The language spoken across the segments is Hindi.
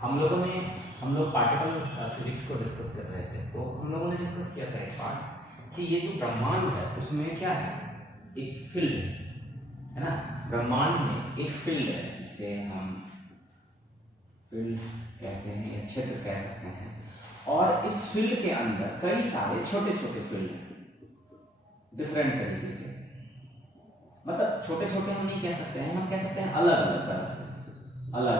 हम लोग पार्टिकल फिजिक्स को डिस्कस कर रहे थे, तो हम लोगों ने डिस्कस किया था एक पार्ट कि ये जो ब्रह्मांड है उसमें क्या है, एक फील्ड है ना। ब्रह्मांड में एक फील्ड है, जिसे हम फील्ड कहते हैं या क्षेत्र कह सकते हैं, और इस फील्ड के अंदर कई सारे छोटे छोटे फील्ड हैं डिफरेंट तरीके के। मतलब छोटे छोटे हम नहीं कह सकते हैं, हम कह सकते हैं अलग अलग तरह से, अलग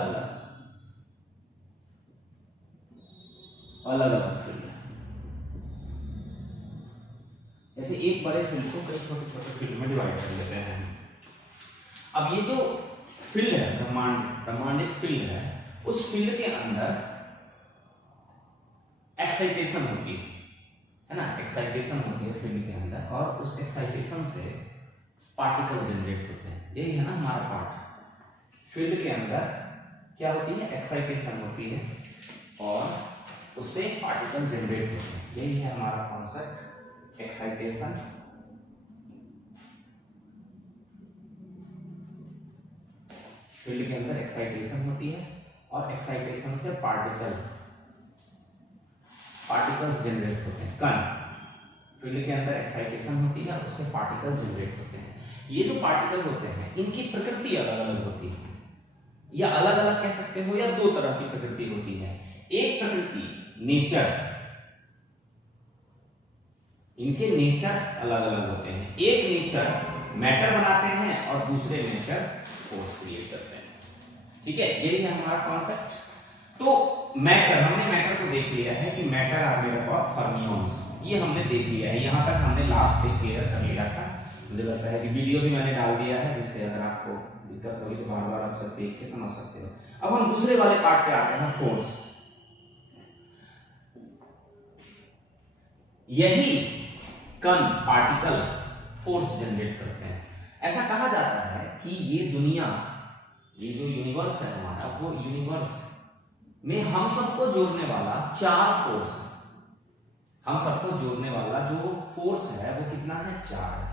अलग फील्ड है। जैसे एक बड़े फील्ड को कई छोटे छोटे फील्ड में डिवाइड कर लेते हैं। अब ये जो फील्ड है, ब्रह्मांड एक फील्ड है, उस फील्ड के अंदर एक्साइटेशन होती है ना, एक्साइटेशन होती है फील्ड के अंदर, और उस एक्साइटेशन से पार्टिकल जनरेट होते हैं। यही है ना हमारा पार्ट। फील्ड के अंदर क्या होती है, एक्साइटेशन होती है और उससे पार्टिकल जनरेट होते हैं। यही है हमारा कॉन्सेप्ट, एक्साइटेशन। फील्ड के अंदर एक्साइटेशन होती है और एक्साइटेशन से पार्टिकल्स जनरेट होते हैं। कण, फील्ड के अंदर एक्साइटेशन होती है और उससे पार्टिकल जनरेट होते हैं। ये जो पार्टिकल होते हैं इनकी प्रकृति अलग अलग होती है, या अलग अलग कह सकते हो, या दो तरह की प्रकृति होती है। एक प्रकृति नेचर, इनके नेचर अलग अलग होते हैं। एक नेचर मैटर बनाते हैं और दूसरे नेचर फोर्स क्रिएट करते हैं। ठीक है, यही है हमारा कॉन्सेप्ट। तो मैटर, हमने मैटर को देख लिया है कि matter are made up of fermions, ये हमने देख लिया है। यहां तक हमने लास्ट पे क्लियर कर लिया था। मुझे लगता है कि वीडियो भी मैंने डाल दिया है, जिससे अगर आपको दिक्कत होगी तो बार बार आप सब देख के समझ सकते हो। अब हम दूसरे वाले पार्ट पे आते हैं, फोर्स। यही कण, पार्टिकल फोर्स जनरेट करते हैं। ऐसा कहा जाता है कि ये दुनिया, ये जो यूनिवर्स है हमारा, वो यूनिवर्स में हम सबको जोड़ने वाला 4 फोर्स है। हम सबको जोड़ने वाला जो फोर्स है वो कितना है, 4 है।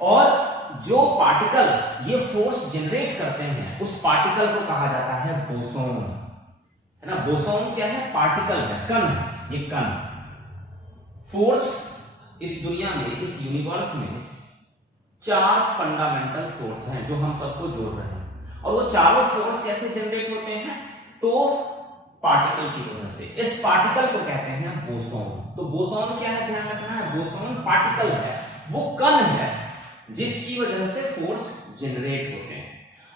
और जो पार्टिकल ये फोर्स जनरेट करते हैं उस पार्टिकल को कहा जाता है बोसोन, है ना। बोसोन क्या है, पार्टिकल है, कण है, ये कण। फोर्स इस दुनिया में, इस यूनिवर्स में 4 फंडामेंटल फोर्स हैं जो हम सबको जोड़ रहे हैं। और वो चारों फोर्स कैसे जनरेट होते हैं, तो पार्टिकल की वजह से। इस पार्टिकल को कहते हैं बोसोन। तो बोसोन क्या है, ध्यान रखना है, बोसोन पार्टिकल है, वो कण है जिसकी वजह से फोर्स जनरेट होते हैं।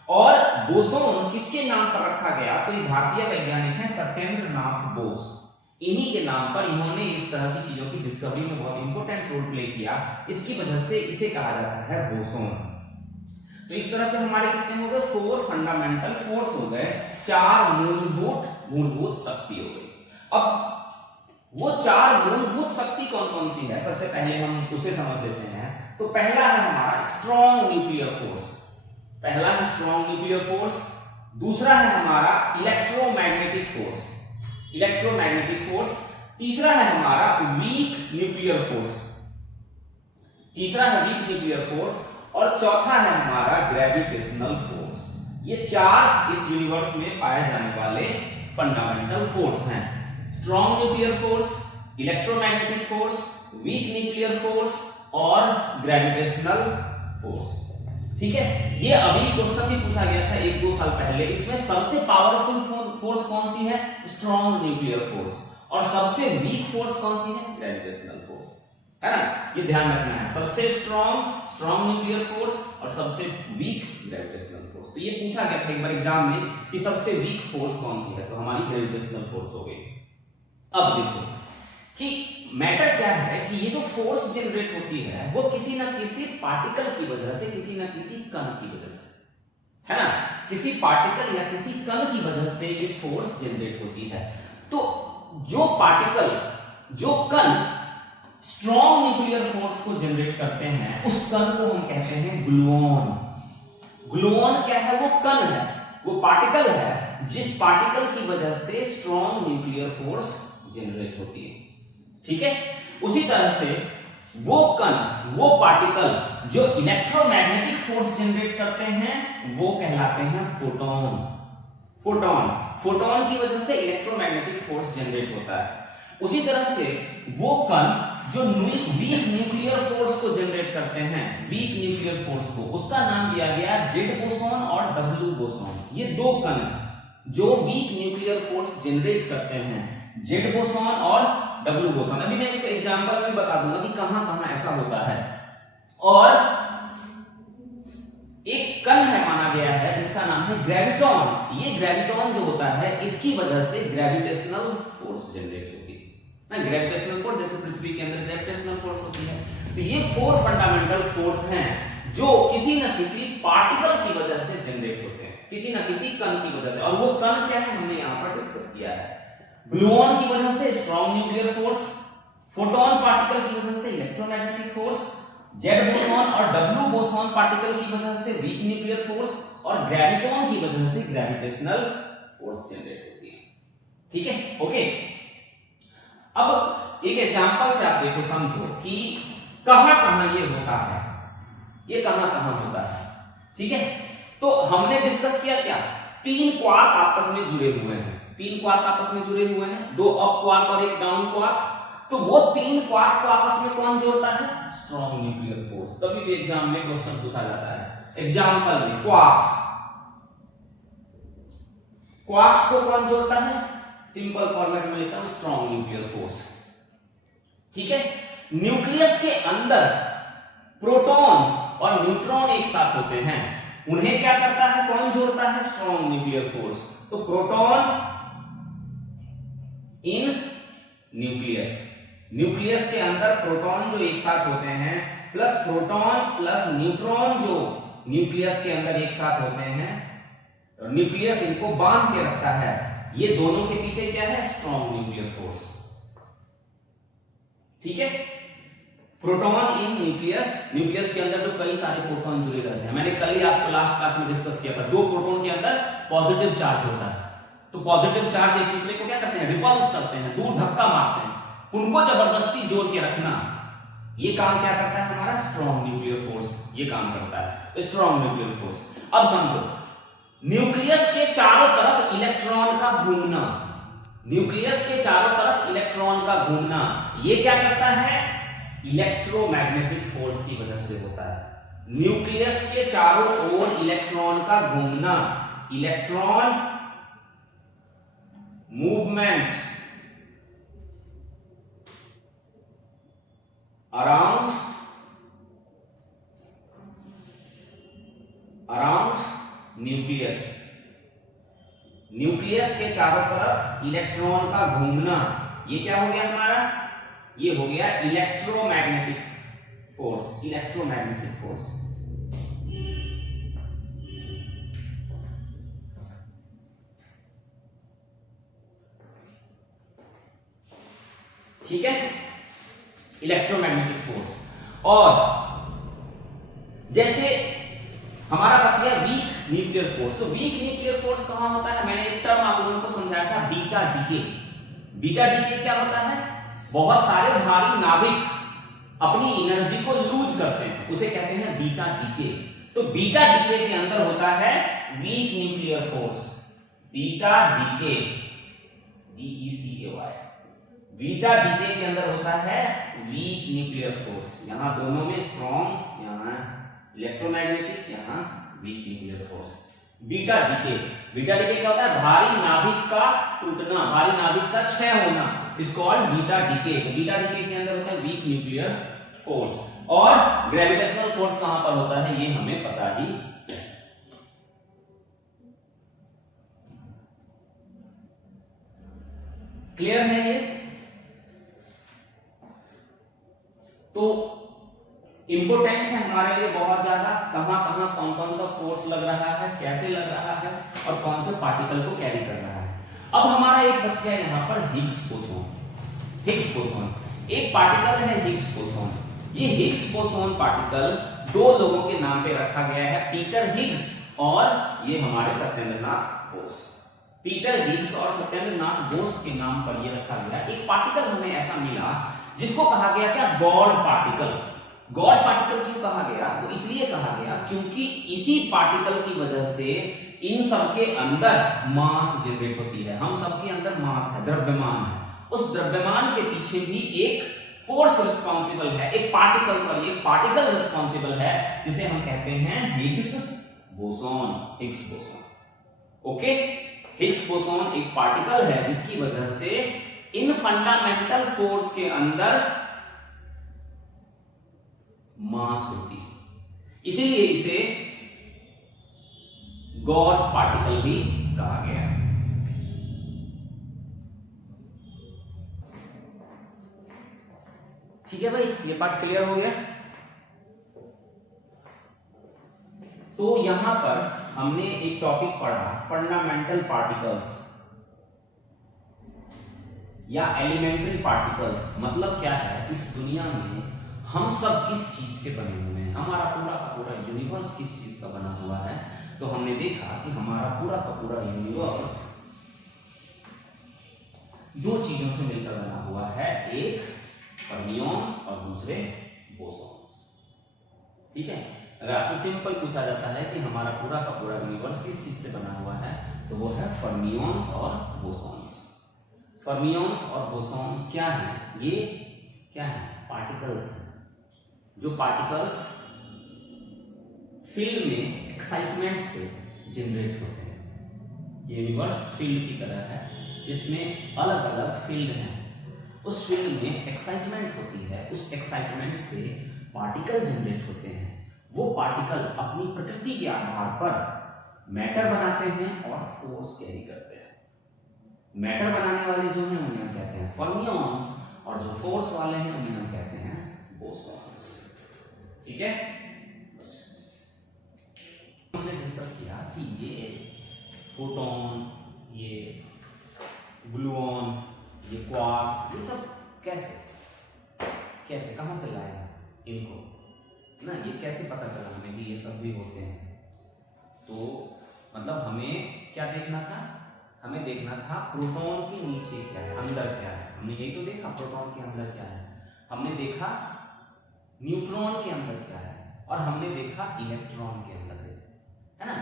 और बोसोन किसके नाम पर रखा गया, तो ये भारतीय वैज्ञानिक हैं सत्येंद्र नाथ बोस। इन्हीं के नाम पर, इन्होंने इस तरह की चीजों की डिस्कवरी में बहुत इंपॉर्टेंट रोल प्ले किया, इसकी वजह से इसे कहा जाता है बोसोन। तो इस तरह से हमारे कितने हो गए, 4 फंडामेंटल फोर्स हो गए, 4 मूलभूत शक्ति हो गई। अब वो 4 मूलभूत शक्ति कौन कौन सी है, सबसे पहले हम उसे समझ लेते हैं। तो पहला है हमारा स्ट्रॉन्ग न्यूक्लियर फोर्स, पहला है स्ट्रॉन्ग न्यूक्लियर फोर्स। दूसरा है हमारा इलेक्ट्रोमैग्नेटिक फोर्स, इलेक्ट्रोमैग्नेटिक फोर्स। तीसरा है हमारा वीक न्यूक्लियर फोर्स, तीसरा है वीक न्यूक्लियर फोर्स। और चौथा है हमारा ग्रेविटेशनल फोर्स। ये 4 इस यूनिवर्स में पाए जाने वाले फंडामेंटल फोर्स हैं। Strong nuclear force, electromagnetic force, weak nuclear force और ग्रेविटेशनल फोर्स। ठीक है, ये अभी क्वेश्चन भी पूछा गया था 1-2 साल पहले। इसमें सबसे पावरफुल फोर्स कौन सी है, स्ट्रॉन्ग न्यूक्लियर फोर्स। और सबसे वीक फोर्स कौन सी है, ग्रेविटेशनल फोर्स, है ना। ये ध्यान रखना है, सबसे स्ट्रॉन्ग न्यूक्लियर फोर्स और सबसे वीक ग्रेविटेशनल फोर्स। तो ये पूछा गया था एक बार एग्जाम में कि सबसे वीक फोर्स कौन सी है, तो हमारी ग्रेविटेशनल फोर्स हो गई। अब देखो कि मैटर क्या है कि ये जो फोर्स जनरेट होती है वो किसी ना किसी पार्टिकल की वजह से, किसी ना किसी कण की वजह से, है ना, किसी पार्टिकल या किसी कण की वजह से ये फोर्स जनरेट होती है। तो जो पार्टिकल, जो कण स्ट्रॉन्ग न्यूक्लियर फोर्स को जनरेट करते हैं उस कण को हम कहते हैं ग्लूऑन। ग्लूऑन क्या है, वो कण है, वो पार्टिकल है जिस पार्टिकल की वजह से स्ट्रॉन्ग न्यूक्लियर फोर्स जनरेट होती है। ठीक है, उसी तरह से वो कण, वो पार्टिकल जो इलेक्ट्रोमैग्नेटिक फोर्स जनरेट करते हैं वो कहलाते हैं फोटॉन। फोटोन, फोटोन की वजह से इलेक्ट्रोमैग्नेटिक फोर्स जनरेट होता है। उसी तरह से वो कण जो वीक न्यूक्लियर फोर्स को जनरेट करते हैं, वीक न्यूक्लियर फोर्स को, उसका नाम दिया गया जेड बोसॉन और डब्ल्यू बोसॉन। ये दो कण जो वीक न्यूक्लियर फोर्स जनरेट करते हैं, जेड बोसॉन और डब्ल्यू बोसॉन। अभी मैं इसको एग्जांपल में बता दूंगा कि कहां कहां ऐसा होता है। और एक कण है माना गया है जिसका नाम है ग्रेविटॉन। ये ग्रेविटॉन जो होता है इसकी वजह से ग्रेविटेशनल फोर्स जनरेट होती है ना, ग्रेविटेशनल फोर्स जैसे पृथ्वी के अंदर ग्रेविटेशनल फोर्स होती है। तो ये 4 फंडामेंटल फोर्स हैं जो किसी न किसी पार्टिकल की वजह से जनरेट होते हैं, किसी न किसी कण की वजह से। और वो कण क्या है हमने यहां पर डिस्कस किया है। ग्लूऑन की वजह से strong nuclear force, photon particle की वजह से इलेक्ट्रोमैग्नेटिक फोर्स, जेड बोसॉन और डब्ल्यू बोसॉन पार्टिकल की वजह से वीक न्यूक्लियर फोर्स, और ग्रेविटॉन की वजह से ग्रेविटेशनल फोर्स जनरेट होती है। ठीक है, ओके। अब एक एग्जांपल से आप देखो, समझो कि कहां कहां ये होता है, ये कहां कहां होता है। ठीक है, तो हमने डिस्कस किया क्या, 3 क्वार्क आपस में जुड़े हुए हैं, 3 क्वार्क आपस में जुड़े हुए हैं, 2 अप क्वार्क और एक डाउन क्वार्क। तो वो 3 क्वार्क को आपस में कौन जोड़ता है, स्ट्रॉन्ग न्यूक्लियर फोर्स। कभी भी एग्जाम में क्वेश्चन पूछा जाता है, एग्जांपल में क्वार्क्स, क्वार्क्स को कौन जोड़ता है, सिंपल फॉर्मेट में लिखता हूं स्ट्रॉन्ग न्यूक्लियर फोर्स। ठीक है, न्यूक्लियस के अंदर प्रोटॉन और न्यूट्रॉन एक साथ होते हैं, उन्हें क्या करता है, कौन जोड़ता है, स्ट्रॉन्ग न्यूक्लियर फोर्स। तो प्रोटॉन इन न्यूक्लियस, न्यूक्लियस के अंदर प्रोटॉन जो एक साथ होते हैं प्लस प्रोटॉन प्लस न्यूट्रॉन जो न्यूक्लियस के अंदर एक साथ होते हैं, न्यूक्लियस इनको बांध के रखता है, ये दोनों के पीछे क्या है, स्ट्रॉन्ग न्यूक्लियर फोर्स। ठीक है, प्रोटॉन इन न्यूक्लियस, न्यूक्लियस के अंदर जो कई सारे प्रोटॉन जुड़े रहते हैं, मैंने कल ही आपको लास्ट क्लास में डिस्कस किया था, 2 प्रोटॉन के अंदर पॉजिटिव चार्ज होता है, तो पॉजिटिव चार्ज एक दूसरे को क्या करते हैं, रिपल्स करते हैं, दूर धक्का मारते हैं, उनको जबरदस्ती जोड़ के रखना, ये काम क्या करता है हमारा स्ट्रॉन्ग न्यूक्लियर फोर्स, ये काम करता है, तो स्ट्रॉन्ग न्यूक्लियर फोर्स। अब समझो, न्यूक्लियस के चारों तरफ इलेक्ट्रॉन का घूमना, न्यूक्लियस के चारों तरफ इलेक्ट्रॉन का घूमना, ये क्या करता है, इलेक्ट्रोमैग्नेटिक फोर्स की वजह से होता है। न्यूक्लियस के चारों ओर इलेक्ट्रॉन का घूमना, electron movement around nucleus, nucleus के चारों तरफ इलेक्ट्रॉन का घूमना, ये क्या हो गया हमारा, ये हो गया इलेक्ट्रोमैग्नेटिक फोर्स, इलेक्ट्रोमैग्नेटिक फोर्स। ठीक है, इलेक्ट्रोमैग्नेटिक फोर्स। और जैसे हमारा बच गया वीक न्यूक्लियर फोर्स, तो वीक न्यूक्लियर फोर्स कहां होता है, मैंने एक टर्म आप लोगों को समझाया था, बीटा डीके। बीटा डीके क्या होता है, बहुत सारे भारी नाभिक अपनी एनर्जी को लूज करते हैं, उसे कहते हैं बीटा डीके। तो बीटा डीके के अंदर होता है weak nuclear force, beta decay, DECAY, beta decay के अंदर होता है वीक न्यूक्लियर फोर्स। यहां दोनों में स्ट्रॉन्ग, यहां इलेक्ट्रोमैग्नेटिक, यहां weak nuclear force. Beta decay, beta decay क्या होता है, भारी नाभिक का टूटना, भारी नाभिक का क्षय होना, इज कॉल्ड बीटा डीके। तो बीटा डीके के अंदर होता है वीक न्यूक्लियर फोर्स। और ग्रेविटेशनल फोर्स कहां पर होता है, ये हमें पता ही है। क्लियर है ये? तो इंपोर्टेंट है हमारे लिए बहुत ज्यादा, कहां कहां कौन कौन सा फोर्स लग रहा है, कैसे लग रहा है, और कौन से पार्टिकल को कैरी कर रहा है। अब हमारा एक बच गया यहां पर हिग्स बोसॉन। हिग्स बोसॉन एक पार्टिकल है, हिग्स बोसॉन। ये हिग्स बोसॉन पार्टिकल 2 लोगों के नाम पे रखा गया है, पीटर हिग्स और ये हमारे सत्येंद्रनाथ बोस। पीटर हिग्स और सत्येंद्रनाथ बोस के नाम पर ये रखा गया। एक पार्टिकल हमें ऐसा मिला जिसको कहा गया क्या, गॉड पार्टिकल। गॉड पार्टिकल क्यों कहा गया, वो इसलिए कहा गया क्योंकि इसी पार्टिकल की वजह से इन सबके अंदर मास जनरेट होती है, हम सबके अंदर मास है, द्रव्यमान है, उस द्रव्यमान के पीछे भी एक फोर्स रिस्पॉन्सिबल है, एक पार्टिकल रिस्पॉन्सिबल है, जिसे हम कहते हैं Higgs boson. Okay, Higgs boson एक पार्टिकल है जिसकी वजह से इन फंडामेंटल फोर्स के अंदर मास होती है, इसीलिए इसे गॉड पार्टिकल भी कहा गया है। ठीक है भाई, ये पार्ट क्लियर हो गया। तो यहां पर हमने एक टॉपिक पढ़ा फंडामेंटल पार्टिकल्स या एलिमेंट्री पार्टिकल्स। मतलब क्या है, इस दुनिया में हम सब किस चीज के बने हुए हैं, हमारा पूरा का पूरा यूनिवर्स किस चीज का बना हुआ है। तो हमने देखा कि हमारा पूरा का पूरा यूनिवर्स दो चीजों से मिलकर बना हुआ है, एक फर्मियोन्स और दूसरे बोसॉन्स। ठीक है, अगर आपसे सिंपल पूछा जाता है कि हमारा पूरा का पूरा यूनिवर्स किस चीज से बना हुआ है, तो वो है फर्मियोन्स और बोसॉन्स। फर्मियोन्स और बोसॉन्स क्या है, ये क्या है, पार्टिकल्स हैं, जो पार्टिकल्स फील्ड में एक्साइटमेंट से जनरेट होते हैं। ये यूनिवर्स फील्ड की तरह है जिसमें अलग अलग फील्ड हैं, उस फील्ड में एक्साइटमेंट होती है, उस एक्साइटमेंट से पार्टिकल जनरेट होते हैं। वो पार्टिकल अपनी प्रकृति के आधार पर मैटर बनाते हैं और फोर्स कैरी करते हैं। मैटर बनाने वाले जो हैं उन्हें हम कहते हैं फर्मियोन्स, और जो फोर्स वाले हैं उन्हें हम कहते हैं बोसॉन्स। ठीक है, हमने डिस्कस किया कि ये फोटोन, ये ग्लूऑन, ये क्वार्क्स, ये सब कैसे कहां से लाए इनको ना, ये कैसे पता चला हमें कि ये सब भी होते हैं। तो मतलब हमें क्या देखना था, हमें देखना था प्रोटॉन के नीचे क्या है, अंदर क्या है। हमने यही तो देखा, प्रोटॉन के अंदर क्या है, हमने देखा न्यूट्रॉन के अंदर क्या है, और हमने देखा इलेक्ट्रॉन के अंदर है ना।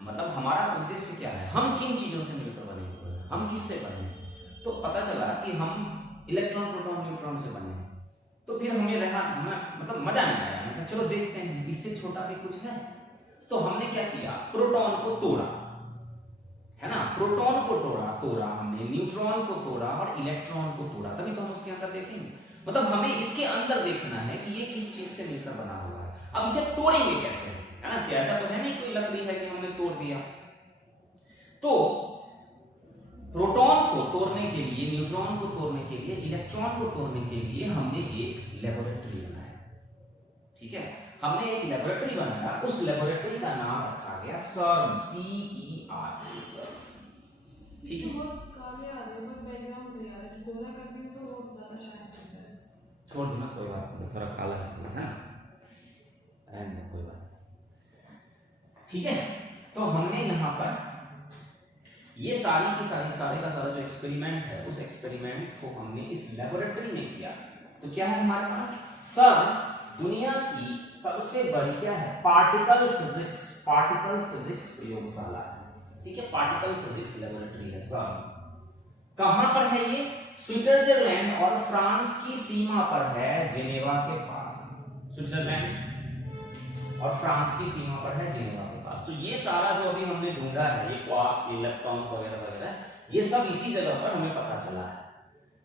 मतलब हमारा उद्देश्य क्या है, हम किन चीजों से मिलकर बने हुए हैं, हम किससे बने। तो पता चला कि हम इलेक्ट्रॉन, प्रोटॉन, न्यूट्रॉन से बने। तो फिर हमें मतलब मजा नहीं आया, हमने चलो देखते हैं इससे छोटा भी कुछ है। तो हमने क्या किया, प्रोटॉन को तोड़ा, है ना, प्रोटॉन को तोड़ा हमने, न्यूट्रॉन को तोड़ा और इलेक्ट्रॉन को तोड़ा, तभी तो हम उसके अंदर देखेंगे। मतलब हमें इसके अंदर देखना है कि ये किस चीज से मिलकर बना हुआ है। अब इसे तोड़ेंगे कैसे, है ना, कि ऐसा तो है नहीं कोई लकड़ी है कि हमने तोड़ दिया। तो प्रोटॉन को तोड़ने के लिए, न्यूट्रॉन को तोड़ने के लिए, इलेक्ट्रॉन को तोड़ने के लिए हमने एक लेबोरेटरी बनाया। ठीक है, हमने एक लेबोरेटरी बनाया, उस लेबोरेटरी का नाम रखा गया CERN, CERN, CERN। ठीक है, छोड़ दो ना, कोई बात नहीं, थोड़ा काला है इसमें, है ना, रहने दो, कोई बात। ठीक है, तो हमने यहाँ पर ये सारे का सारा जो एक्सपेरिमेंट है, उस एक्सपेरिमेंट को हमने इस लेबोरेटरी में किया। तो क्या है हमारे पास, CERN दुनिया की सबसे बड़ी क्या है, पार्टिकल फिजिक्स प्रयोगशाला है। ठीक है, पार्टिकल फिजिक्स लेबोरेटरी है CERN। कहां पर है ये, स्विट्जरलैंड और फ्रांस की सीमा पर है, जेनेवा के पास। स्विट्जरलैंड और फ्रांस की सीमा पर है, जेनेवा के पास। तो ये सारा जो अभी हमने ढूंढा है, ये क्वार्क्स, इलेक्ट्रॉन्स वगैरह वगैरह, ये सब इसी जगह पर हमें पता चला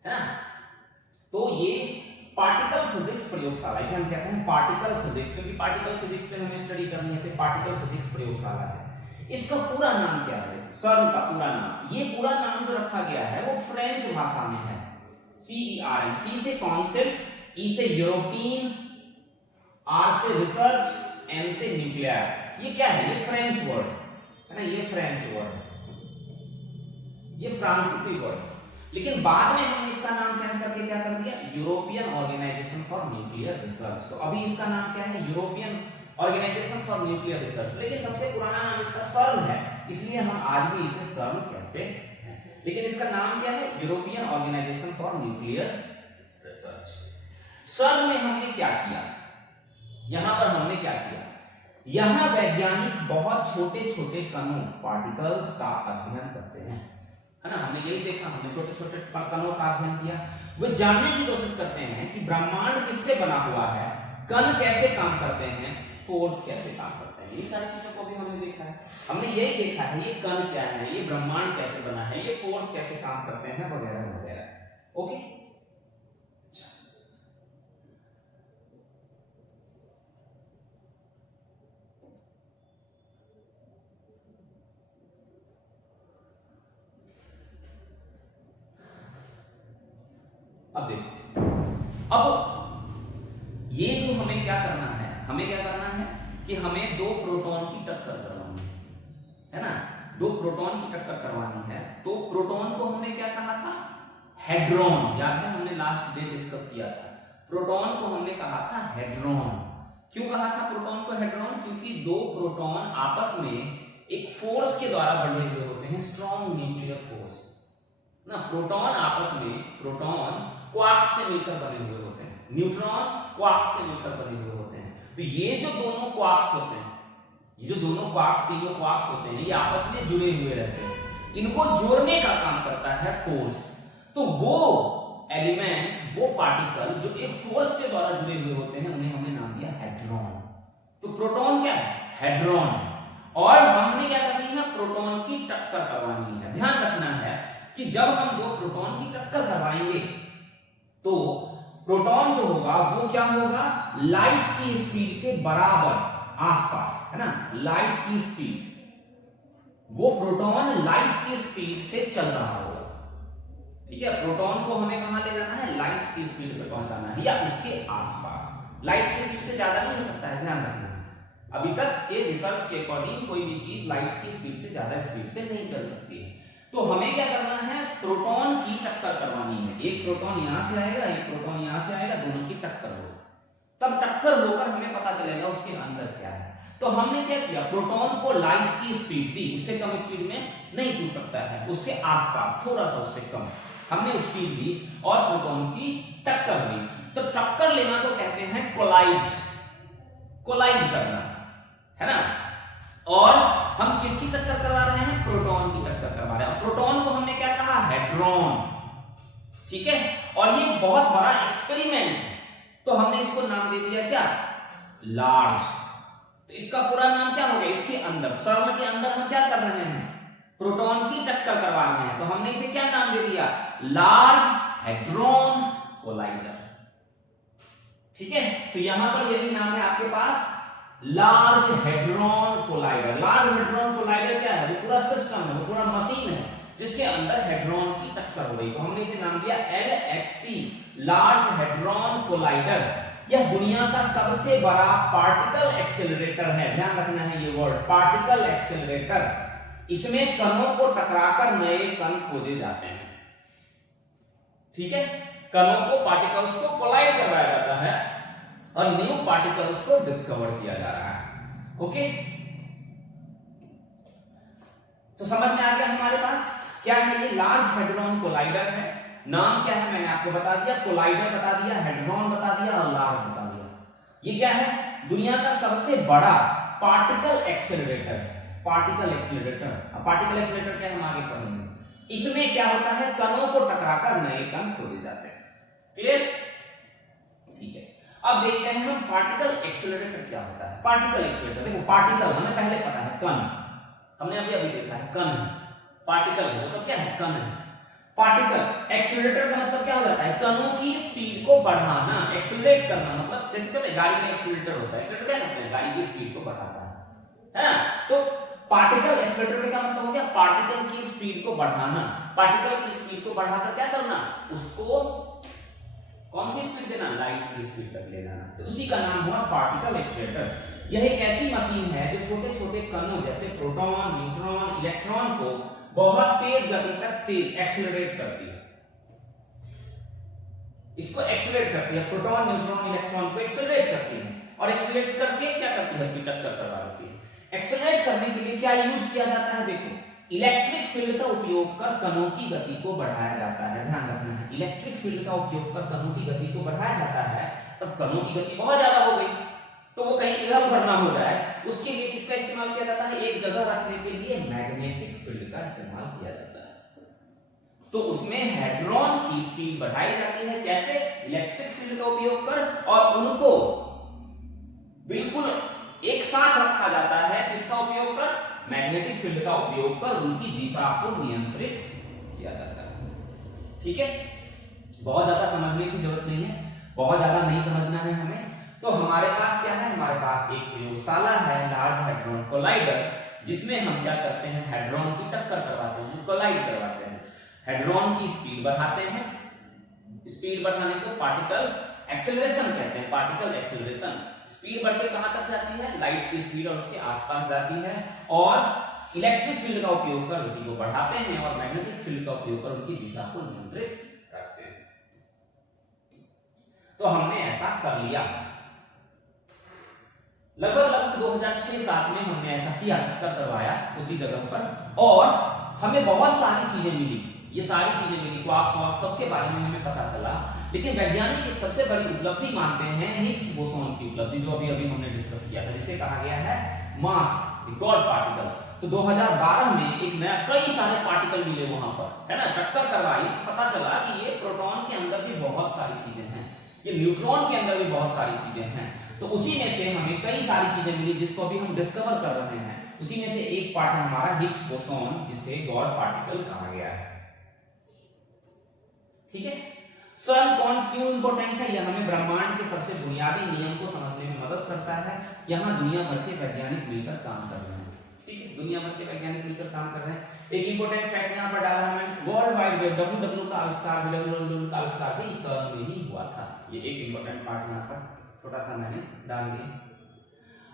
है ना। तो ये पार्टिकल फिजिक्स प्रयोगशाला, इसे हम कहते हैं पार्टिकल फिजिक्स, क्योंकि पार्टिकल फिजिक्स पे हमें स्टडी करनी है, तो पार्टिकल फिजिक्स प्रयोगशाला है। इसका पूरा नाम क्या है, CERN का पूरा नाम, ये पूरा नाम जो रखा गया है वो फ्रेंच भाषा में है, CERN। C से कॉन्सेप्ट, E से यूरोपियन, R से रिसर्च, M से न्यूक्लियर। ये क्या है, ये फ्रेंच वर्ड है ना, ये फ्रेंच वर्ड, ये फ्रांसीसी वर्ड। लेकिन बाद में हमने इसका नाम चेंज करके क्या कर दिया, European organization for nuclear research. तो अभी इसका नाम क्या है, European organization for nuclear research. लेकिन सबसे पुराना नाम इसका CERN है, इसलिए हम आज भी इसे CERN कहते हैं। लेकिन इसका नाम क्या है, European organization for nuclear research. CERN में हमने क्या किया, यहां पर हमने क्या किया, यहाँ वैज्ञानिक बहुत छोटे छोटे कणों पार्टिकल्स का अध्ययन करते हैं, है ना। हमने यही देखा, हमने छोटे छोटे कणों का अध्ययन किया। वे जानने की कोशिश करते हैं कि ब्रह्मांड किससे बना हुआ है, कण कैसे काम करते हैं, फोर्स कैसे काम करते हैं। ये सारी चीजों को भी हमने देखा है। हमने यही देखा है ये कण क्या है, ये ब्रह्मांड कैसे बना है, ये फोर्स कैसे काम करते हैं, वगैरह वगैरह। ओके, अब देखो, अब ये जो हमें क्या करना है, हमें क्या करना है कि हमें दो प्रोटॉन की टक्कर करवानी है ना। दो प्रोटॉन की टक्कर करवानी है। तो प्रोटॉन को हमने क्या कहा था, हेड्रॉन। याद है, हमने लास्ट डे डिस्कस किया था। प्रोटॉन को हमने कहा था हेड्रॉन। क्यों कहा था प्रोटॉन को हेड्रॉन? क्योंकि दो प्रोटॉन आपस में एक फोर्स के द्वारा बंधे हुए होते हैं, स्ट्रॉन्ग न्यूक्लियर फोर्स ना। प्रोटॉन आपस में, प्रोटॉन क्वार्क्स से मिलकर बने हुए होते हैं, न्यूट्रॉन क्वार्क्स से मिलकर बने हुए होते हैं। तो ये जो दोनों क्वार्क्स होते हैं, ये जो दोनों क्वार्क्स, तीनों क्वार्क्स होते हैं, ये आपस में जुड़े हुए रहते हैं। इनको जोड़ने का काम करता है फोर्स। तो वो एलिमेंट, वो पार्टिकल जो एक फोर्स से द्वारा जुड़े हुए होते हैं, उन्हें हमने नाम दिया हेड्रॉन। तो प्रोटॉन क्या है, हेड्रॉन है। और हमने क्या करनी है, प्रोटॉन की टक्कर करवानी है। ध्यान रखना है कि जब हम दो प्रोटॉन की टक्कर करवाएंगे तो प्रोटॉन जो होगा वो क्या होगा, लाइट की स्पीड के बराबर आसपास, है ना। लाइट की स्पीड, वो प्रोटॉन लाइट की स्पीड से चल रहा होगा। ठीक है, प्रोटॉन को हमें कहां ले जाना है, लाइट की स्पीड पे पहुंचाना है, या उसके आसपास। लाइट की स्पीड से ज्यादा नहीं हो सकता है, ध्यान रखना। अभी तक के रिसर्च के अकॉर्डिंग कोई भी चीज लाइट की स्पीड से ज्यादा स्पीड से नहीं चल सकती है। तो हमें क्या करना है, प्रोटॉन की टक्कर करवानी है। एक प्रोटॉन यहां से आएगा, एक प्रोटॉन यहां से आएगा, दोनों की टक्कर हो, तब टक्कर होकर हमें पता चलेगा उसके अंदर क्या है। तो हमने क्या किया, प्रोटॉन को लाइट की स्पीड दी, उससे कम स्पीड में नहीं कूद सकता है, उसके आसपास थोड़ा सा उससे कम हमने स्पीड दी और प्रोटॉन की टक्कर दी। तो टक्कर लेना को कहते हैं कोलाइड, कोलाइड करना, है ना। और हम किसकी टक्कर करवा रहे हैं, प्रोटॉन की टक्कर करवा रहे हैं। प्रोटॉन को हमने क्या कहा, हेड्रॉन। ठीक है, और ये बहुत बड़ा एक्सपेरिमेंट है, तो हमने इसको नाम दे दिया क्या, लार्ज। तो इसका पूरा नाम क्या हो गया, इसके अंदर, सर्वर के अंदर हम क्या कर रहे हैं, प्रोटॉन की टक्कर करवा रहे हैं। तो हमने इसे क्या नाम दे दिया, लार्ज हेड्रॉन कोलाइडर। ठीक है, तो यहां पर यही नाम है आपके पास, large hadron collider. Large hadron collider क्या है, वो पूरा सिस्टम है, वो पूरा मशीन है जिसके अंदर हेड्रॉन की टक्कर हो रही। तो हमने इसे नाम दिया LHC, लार्ज हेड्रॉन कोलाइडर। यह दुनिया का सबसे बड़ा पार्टिकल एक्सेलरेटर है। ध्यान रखना है ये वर्ड, पार्टिकल एक्सेलरेटर। इसमें कणों को टकराकर नए कण खोजे जाते हैं। ठीक है, कणों को, पार्टिकल्स को कोलाइड करवाया जाता है और न्यू पार्टिकल्स को डिस्कवर किया जा रहा है। ओके, तो समझ में आ गया हमारे पास क्या है, ये लार्ज हेड्रॉन कोलाइडर है। नाम क्या है मैंने आपको बता दिया, कोलाइडर बता दिया, हेड्रॉन बता दिया और लार्ज बता दिया। ये क्या है, दुनिया का सबसे बड़ा पार्टिकल एक्सेलरेटर है। पार्टिकल एक्सेलरेटर, अब पार्टिकल एक्सेलरेटर क्या है हम आगे पढ़ेंगे। इसमें क्या होता है, कणों को टकराकर नए कण खोजे जाते हैं। क्लियर? ठीक है, अब देखते हैं हम पार्टिकल एक्सेलरेटर क्या होता है। पार्टिकल एक्सेलरेटर, देखो पार्टिकल हमें पहले पता है, कण हमने अभी अभी देखा है, कण है। पार्टिकल है वो सब क्या है, कण है। पार्टिकल एक्सेलरेटर का मतलब क्या हो जाता है, कणों की स्पीड को बढ़ाना, एक्सेलरेट करना। मतलब जैसे पता है गाड़ी में एक्सेलरेटर होता है, एक्सेलरेटर क्या करता है, गाड़ी की स्पीड को बढ़ाता है ना। तो पार्टिकल एक्सेलरेटर का मतलब हो गया पार्टिकल की स्पीड को बढ़ाना। पार्टिकल की स्पीड को बढ़ाकर क्या करना, उसको कौन सी स्पीड देना, लाइट की स्पीड तक ले जाना। तो उसी का नाम हुआ पार्टिकल एक्सेलरेटर। यह एक ऐसी मशीन है जो छोटे छोटे कणों जैसे प्रोटॉन, न्यूट्रॉन, इलेक्ट्रॉन को बहुत तेज गति तक तेज एक्सेलरेट करती है। इसको एक्सेलरेट करती है, प्रोटॉन, न्यूट्रॉन, इलेक्ट्रॉन को एक्सेलरेट करती है। और एक्सेलरेट करके क्या करती है, उसकी टक्कर करवा देती है। एक्सेलरेट करने के लिए क्या यूज किया जाता है, देखो इलेक्ट्रिक फील्ड का उपयोग कर कणों की गति को बढ़ाया जाता है। ध्यान रखना है, इलेक्ट्रिक फील्ड का उपयोग कर कणों की गति को बढ़ाया जाता है। तब कणों की गति बहुत ज्यादा हो गई तो वो कहीं इधर उधर ना हो जाए, उसके लिए किसका इस्तेमाल किया जाता है? एक जगह रखने के लिए मैग्नेटिक फील्ड का इस्तेमाल किया जाता है। तो उसमें हेड्रॉन की स्पीड बढ़ाई जाती है, कैसे? इलेक्ट्रिक फील्ड का उपयोग कर, और उनको बिल्कुल एक साथ रखा जाता है, किसका उपयोग कर? मैग्नेटिक फील्ड का उपयोग कर उनकी दिशा को नियंत्रित किया जाता है। ठीक है, बहुत ज्यादा समझने की जरूरत नहीं है, बहुत ज्यादा नहीं समझना है हमें। तो हमारे पास क्या है? हमारे पास एक प्रयोगशाला है, लार्ज हैड्रॉन कोलाइडर, जिसमें हम क्या करते हैं? हैड्रॉन की टक्कर करवाते हैं, कोलाइड करवाते हैं, हैड्रॉन की स्पीड बढ़ाते हैं। स्पीड बढ़ाने को पार्टिकल एक्सेलरेशन कहते हैं, पार्टिकल एक्सेलरेशन। स्पीड बढ़ के कहां तक जाती है? लाइट की स्पीड और उसके आसपास जाती है, और इलेक्ट्रिक फील्ड का उपयोग कर गति को बढ़ाते हैं, और मैग्नेटिक फील्ड का उपयोग कर उनकी दिशा को नियंत्रित करते हैं। तो हमने ऐसा कर लिया। लगभग 2006-07 में हमने ऐसा किया, टक्कर करवाया उसी जगह पर, और हमें बहुत सारी चीजें मिली। ये सारी चीजें मिली, क्वार्क्स और सबके बारे में हमें पता चला। लेकिन वैज्ञानिक एक सबसे बड़ी उपलब्धि मानते हैं हिग्स बोसोन की उपलब्धि, जो अभी अभी हमने डिस्कस किया था, जिसे कहा गया है मास गॉड पार्टिकल। तो 2012 में एक नया, कई सारे पार्टिकल मिले वहां पर, है ना, टक्कर करवाई, पता चला कि ये प्रोटॉन के अंदर भी बहुत सारी चीजें हैं, ये न्यूट्रॉन के अंदर भी बहुत सारी चीजें हैं। तो उसी में से हमें कई सारी चीजें मिली, जिसको अभी हम डिस्कवर कर रहे हैं। उसी में से एक पार्ट है हमारा हिग्स बोसोन, जिसे गॉड पार्टिकल कहा गया है। ठीक है, सन कौन क्यों इंपॉर्टेंट है? यह हमें ब्रह्मांड के सबसे बुनियादी नियम को समझने में मदद करता है। यहाँ दुनिया भर के वैज्ञानिक मिलकर काम कर रहे हैं। ठीक है, दुनिया भर के वैज्ञानिक मिलकर काम कर रहे हैं। एक इंपॉर्टेंट फैक्ट यहाँ पर डाला है मैंने, वर्ल्ड वाइड वेब WWW का आविष्कार, WWW का आविष्कार भी सर्न में ही हुआ था। ये एक इंपॉर्टेंट पार्ट यहाँ पर छोटा सा मैंने डाल दिया।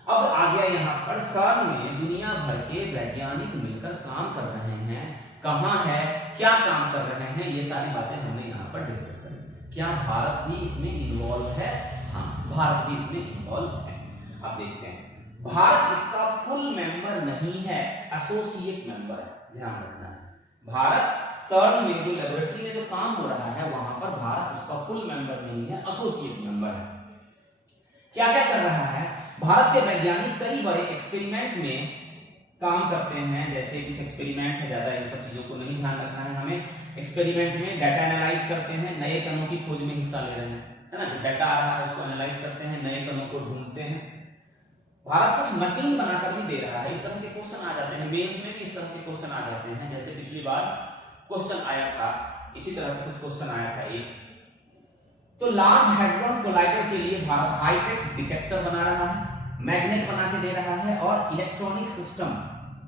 अब आ गया यहाँ पर, सर्न में दुनिया भर के वैज्ञानिक मिलकर काम कर रहे हैं। कहाँ है, क्या काम कर रहे हैं, ये सारी बातें हमने यहाँ पर डिस्कस करी। क्या भारत भी इसमें इन्वॉल्व है? हाँ, भारत भी इसमें इन्वॉल्व है। अब देखते हैं, भारत इसका फुल मेंबर नहीं है, एसोसिएट मेंबर है, ध्यान रखना है। भारत सर्न में जो लेबोरेटरी में जो काम हो रहा है, वहां पर भारत उसका फुल मेंबर नहीं है, एसोसिएट मेंबर है। क्या क्या कर रहा है? भारत के वैज्ञानिक कई बड़े एक्सपेरिमेंट में काम करते हैं। जैसे कुछ एक्सपेरिमेंट है, ज्यादा इन सब चीजों को नहीं ध्यान रखना है हमें। एक्सपेरिमेंट में डाटा एनालाइज करते हैं, नए कणों की खोज में हिस्सा ले रहे हैं, है ना। जो डाटा आ रहा है उसको एनालाइज करते हैं, नए कणों को ढूंढते हैं। भारत कुछ मशीन बनाकर भी दे रहा है। इस तरह के क्वेश्चन आ जाते हैं, मेंस में भी इस तरह के क्वेश्चन आ जाते हैं। जैसे पिछली बार क्वेश्चन आया था, इसी तरह का कुछ क्वेश्चन आया था एक। तो लार्ज हैड्रॉन कोलाइडर के लिए भारत हाईटेक डिटेक्टर बना रहा है, मैग्नेट बना के दे रहा है, और इलेक्ट्रॉनिक सिस्टम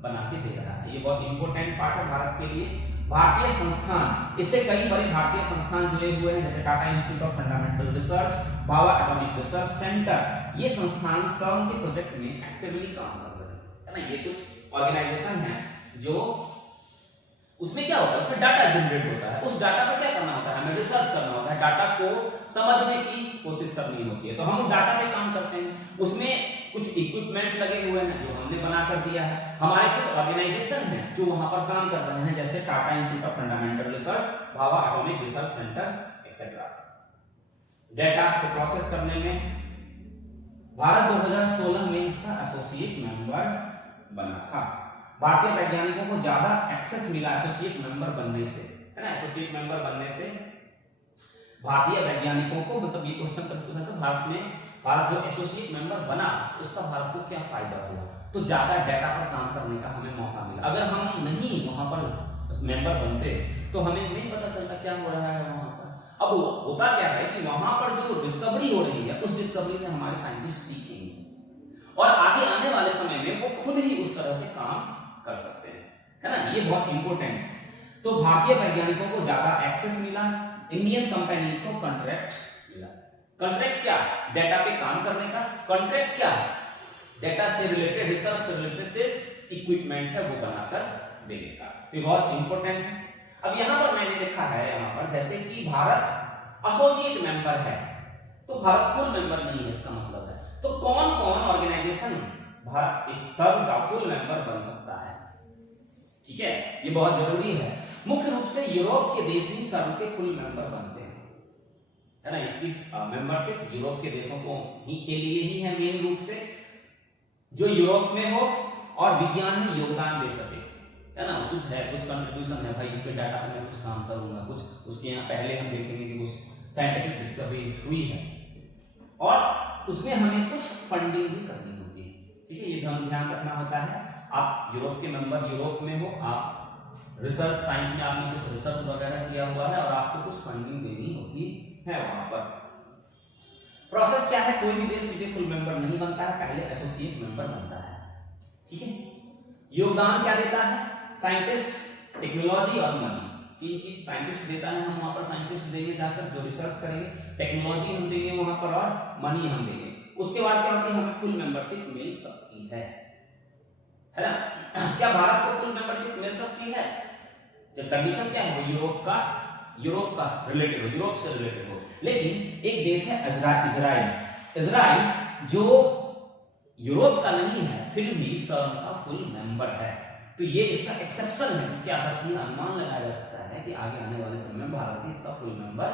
बना के दे रहा है। ये बहुत इंपॉर्टेंट पार्ट है भारत के लिए। भारतीय संस्थान, इससे कई बड़े भारतीय संस्थान जुड़े हुए हैं, जैसे Tata institute of fundamental research, Bhabha atomic research centre. ये संस्थान सर्न के प्रोजेक्ट में एक्टिवली काम कर रहे हैं, है ना। ये कुछ ऑर्गेनाइजेशन है जो, उसमें क्या होता है, उसमें डाटा जनरेट होता है। उस डाटा पर क्या करना होता है, हमें रिसर्च करना होता है, डाटा को समझने की कोशिश करनी होती है। तो हम डाटा पे काम करते हैं, उसमें कुछ इक्विपमेंट लगे हुए हैं जो हमने बना कर दिया है। हमारे कुछ ऑर्गेनाइजेशन हैं जो वहां पर काम कर रहे हैं, जैसे Tata institute of fundamental research, Bhabha atomic research centre etcetera. Data को प्रोसेस करने में भारत 2016 में इसका एसोसिएट मेंबर बना था। भारतीय वैज्ञानिकों को ज्यादा एक्सेस मिला एसोसिएट मेंबर बनने से, है ना। एसोसिएट मेंबर बनने से भारतीय वैज्ञानिकों को, मतलब ये क्वेश्चन कर पूछा था, भारत जो एसोसिएट मेंबर बना उसका भारत को क्या फायदा हुआ? तो ज्यादा डाटा पर काम करने का हमें मौका मिला। अगर हम नहीं वहां पर मेंबर बनते तो हमें नहीं पता चलता क्या हो रहा है वहां पर। अब होता क्या है कि वहां पर जो डिस्कवरी हो रही है, उस डिस्कवरी में हमारे साइंटिस्ट सीखेंगे और आगे आने वाले समय में वो खुद ही उस तरह से काम कर सकते हैं, है ना। ये बहुत इंपॉर्टेंट। तो भारतीय वैज्ञानिकों को ज्यादा एक्सेस मिला, इंडियन कंपनीज को कॉन्ट्रैक्ट मिला। कॉन्ट्रैक्ट क्या? डाटा पे काम करने का। कॉन्ट्रैक्ट क्या? डाटा से रिलेटेड, रिसर्च से रिलेटेड इक्विपमेंट है वो बनाकर देने का। ये बहुत इंपॉर्टेंट है। अब यहां पर मैंने लिखा है, यहां पर जैसे कि भारत एसोसिएट मेंबर है, तो भारत फुल मेंबर नहीं है, इसका मतलब है। तो कौन कौन ऑर्गेनाइजेशन भारत इस सर्न का फुल मेंबर बन सकता है? ठीक है, ये बहुत जरूरी है। मुख्य रूप से यूरोप के देश ही सर्न के फुल मेंबर बनते हैं, है ना। इसकी मेंबरशिप यूरोप के देशों को ही के लिए ही है मेन रूप से। जो यूरोप में हो और विज्ञान में योगदान दे सके, है ना, कुछ है, कुछ कंट्रीब्यूशन है भाई, इस पे डाटा पे मैं कुछ काम करूंगा, कुछ उसके यहाँ पहले हम देखेंगे कि कुछ साइंटिफिक डिस्कवरी हुई है और उसमें हमें कुछ फंडिंग भी करनी होती है, ठीक है, ये ध्यान रखना होता है। आप यूरोप के मेंबर, यूरोप में हो, आप रिसर्च साइंस में आपने कुछ रिसर्च वगैरह किया हुआ है और आपको कुछ फंडिंग देनी होती है वहां पर। प्रोसेस क्या है, कोई भी देश सीधे फुल मेंबर नहीं बनता है, पहले एसोसिएट मेंबर बनता है, ठीक है। योगदान क्या देता है, साइंटिस्ट, टेक्नोलॉजी और मनी, तीन चीज साइंटिस्ट देता है, हम वहां पर साइंटिस्ट देंगे जाकर जो रिसर्च करेंगे, टेक्नोलॉजी हम देंगे वहां पर और मनी हम देंगे। उसके बाद क्या होती है, हमें फुल मेंबरशिप मिल सकती है ना। क्या भारत को फुल मेंबरशिप मिल सकती है, जो कंडीशन क्या है, वो यूरोप का रिलेटेड हो, यूरोप से रिलेटेड हो। लेकिन एक देश है इजराइल जो यूरोप का नहीं है फिर भी सर्न का फुल मेंबर है, तो ये इसका एक्सेप्शन है जिसके आधार पर अनुमान लगाया जा सकता है कि आगे आने वाले समय में भारत भी इसका फुल मेंबर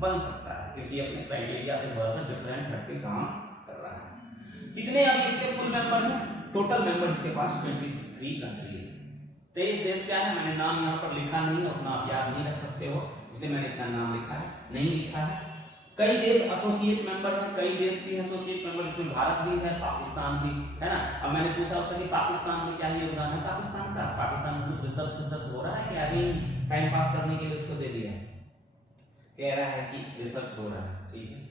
बन सकता है, क्योंकि अपने क्राइटेरिया से थोड़ा सा डिफरेंट हटके काम कर रहा है। कितने अभी इसके फुल मेंबर हैं, टोटल मेंबर इसके पास 23 कंट्रीज है। 23 देश क्या है, मैंने नाम यहाँ पर लिखा नहीं है, उतना आप याद नहीं रख सकते हो इसलिए मैंने इतना नाम लिखा है, नहीं लिखा है। कई देश एसोसिएट मेंबर है, कई देश भी एसोसिएट मेंबर, इसमें भारत भी है, पाकिस्तान भी है ना। अब मैंने पूछा उससे कि पाकिस्तान में क्या योगदान है, पाकिस्तान में कुछ रिसर्च हो रहा है कि अभी टाइम पास करने के लिए उसको दे दिया है, कह रहा है कि रिसर्च हो रहा है, ठीक है।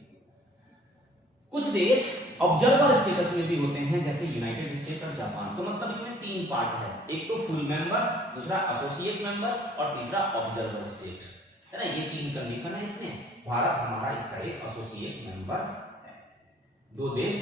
कुछ देश ऑब्जर्वर स्टेटस में भी होते हैं जैसे यूनाइटेड स्टेट और जापान, तो मतलब इसमें तीन पार्ट है, एक तो फुल मेंबर, दूसरा एसोसिएट मेंबर और तीसरा ऑब्जर्वर स्टेट, है ना। ये तीन कंडीशन है इसमें, भारत हमारा इसका एक एसोसिएट मेंबर है। दो देश